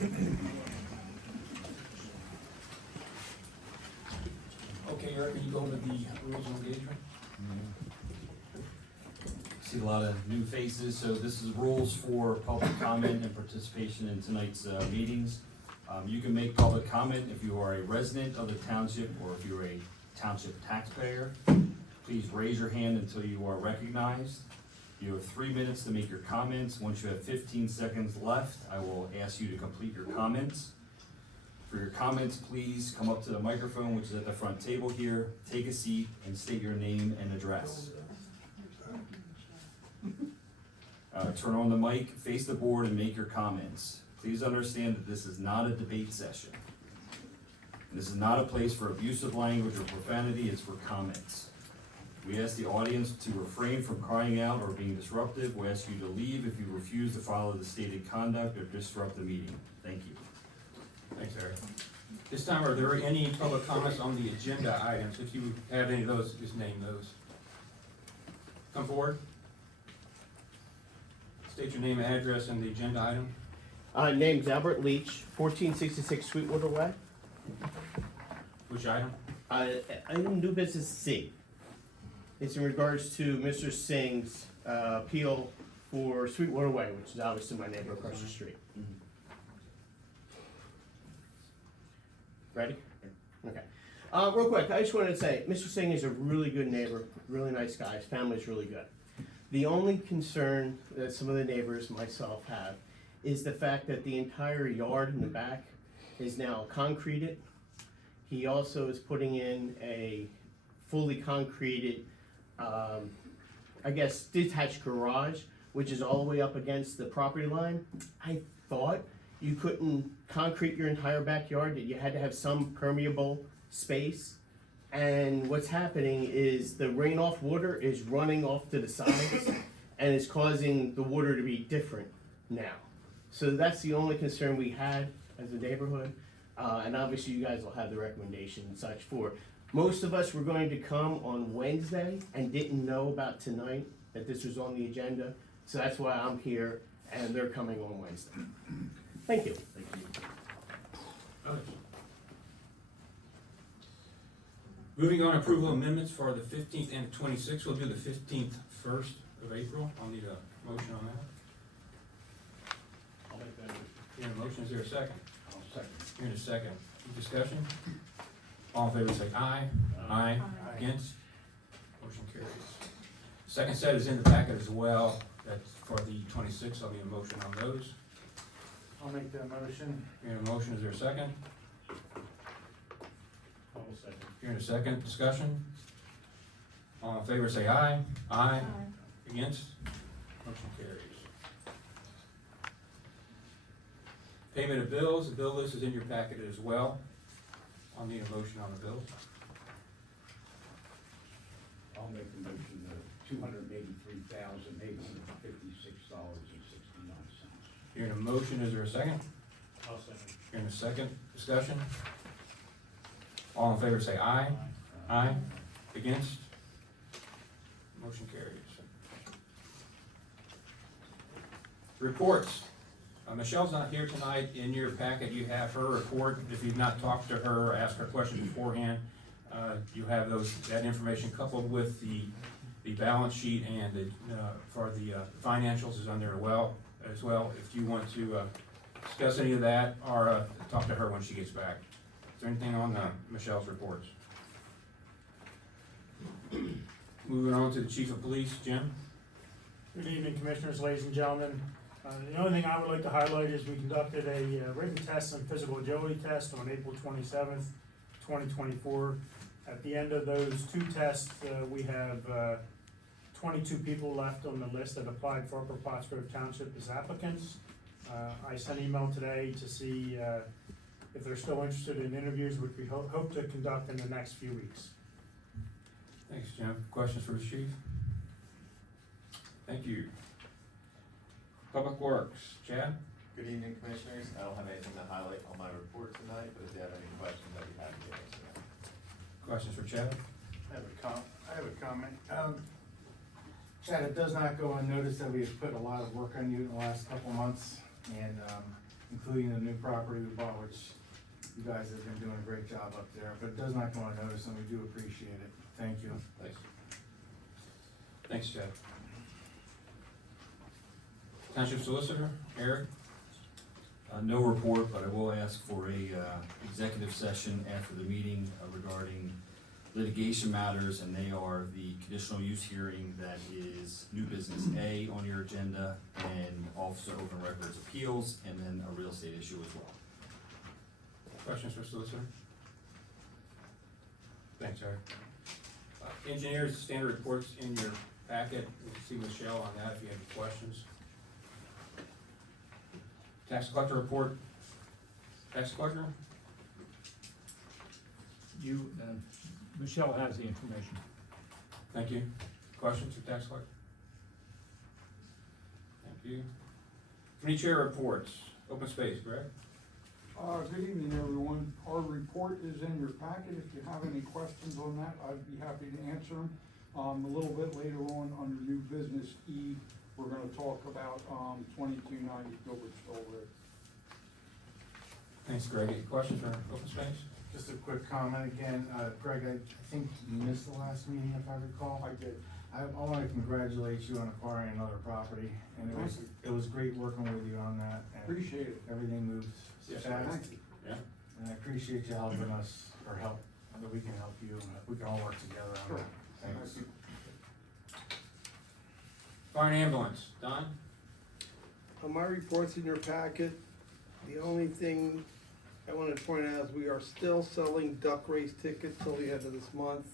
Okay, Eric, can you go over the rules of engagement? See a lot of new faces, so this is rules for public comment and participation in tonight's meetings. You can make public comment if you are a resident of the township or if you're a township taxpayer. Please raise your hand until you are recognized. You have 3 minutes to make your comments. Once you have 15 seconds left, I will ask you to complete your comments. For your comments, please come up to the microphone, which is at the front table here, take a seat, and state your name and address. Turn on the mic, face the board, and make your comments. Please understand that this is not a debate session. This is not a place for abusive language or profanity, it's for comments. We ask the audience to refrain from crying out or being disruptive. We ask you to leave if you refuse to follow the stated conduct or disrupt the meeting. Thank you. Thanks, Eric. This time, are there any public comments on the agenda items? If you have any of those, just name those. Come forward. State your name and address and the agenda item. Name's Albert Leach, 1466 Sweetwater Way. Which item? Item new business C. It's in regards to Mr. Singh's appeal for Sweetwater Way, which is obviously my neighbor across the street. Ready? Okay. Real quick, I just wanted to say, Mr. Singh is a really good neighbor, really nice guy, his family's really good. The only concern that some of the neighbors, myself, have is the fact that the entire yard in the back is now concreted. He also is putting in a fully concreted, I guess, detached garage, which is all the way up against the property line. I thought you couldn't concrete your entire backyard, that you had to have some permeable space. And what's happening is the rain-off water is running off to the sides and is causing the water to be different now. So that's the only concern we had as a neighborhood. And obviously you guys will have the recommendation and such for. Most of us were going to come on Wednesday and didn't know about tonight, that this was on the agenda. So that's why I'm here and they're coming on Wednesday. Thank you. Thank you. Others? Moving on, approval amendments for the 15th and 26th. We'll do the 15th first of April. I'll need a motion on that. I'll make that. Hearing a motion, is there a second? I'll second. Hearing a second. Any discussion? All in favor say aye. Aye. Against? Motion carries. Second set is in the packet as well. That's for the 26th. I'll need a motion on those. I'll make that motion. Hearing a motion, is there a second? I'll second. Hearing a second. Discussion? All in favor say aye. Aye. Against? Motion carries. Payment of bills. The bill list is in your packet as well. I'll need a motion on the bills. I'll make the motion of $283,856.69. Hearing a motion, is there a second? I'll second. Hearing a second. Discussion? All in favor say aye. Aye. Against? Motion carries. Reports. Michelle's not here tonight. In your packet, you have her report. If you've not talked to her or asked her questions beforehand, you have that information coupled with the balance sheet and for the financials is on there as well. If you want to discuss any of that or talk to her when she gets back. Is there anything on Michelle's reports? Moving on to the Chief of Police, Jim. Good evening, Commissioners, ladies and gentlemen. The only thing I would like to highlight is we conducted a written test and physical agility test on April 27th, 2024. At the end of those two tests, we have 22 people left on the list that applied for Upper Pottsgrove Township as applicants. I sent an email today to see if they're still interested in interviews, which we hope to conduct in the next few weeks. Thanks, Jim. Questions for the Chief? Thank you. Public Works, Chad? Good evening, Commissioners. I don't have anything to highlight on my report tonight, but if you have any questions, I'd be happy to answer them. Questions for Chad? I have a comment. Chad, it does not go unnoticed that we have put a lot of work on you in the last couple months, and including the new property we bought, which you guys have been doing a great job up there, but it does not go unnoticed, and we do appreciate it. Thank you. Thanks. Thanks, Chad. Township Solicitor, Eric? No report, but I will ask for a executive session after the meeting regarding litigation matters, and they are the conditional use hearing that is new business A on your agenda, and also open records appeals, and then a real estate issue as well. Questions for Solicitor? Thanks, Eric. Engineers, standard reports in your packet. We can see Michelle on that if you have any questions. Tax collector report. Tax collector? Michelle has the information. Thank you. Questions for tax collector? Thank you. Committee chair reports. Open space, Greg? Good evening, everyone. Our report is in your packet. If you have any questions on that, I'd be happy to answer them. A little bit later on, under new business E, we're gonna talk about, 2290 Gilbertsville Road. Thanks, Greg. Any questions for open space? Just a quick comment again, Greg, I think you missed the last meeting if I recall. I did. I wanna congratulate you on acquiring another property, and it was great working with you on that. And Appreciate it. everything moved Yes, fast, Thank you. Yeah. and I appreciate you helping us, or that we can help you, and that we can all work together on Sure. that. Thanks. Thank you. Fire and ambulance. Don? My report's in your packet. The only thing I wanted to point out is we are still selling duck race tickets till the end of this month.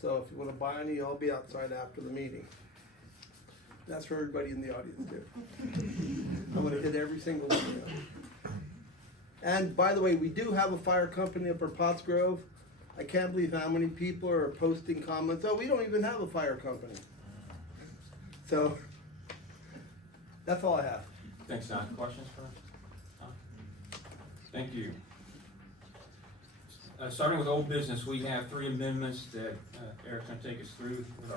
So if you wanna buy any, I'll be outside after the meeting. That's for everybody in the audience too. I'm gonna hit every single one of them. And by the way, we do have a fire company up at Pottsgrove. I can't believe how many people are posting comments, oh, we don't even have a fire company. So, that's all I have. Thanks, Don. Questions for Don? Thank you. Starting with old business, we have 3 amendments that Eric's gonna take us through with our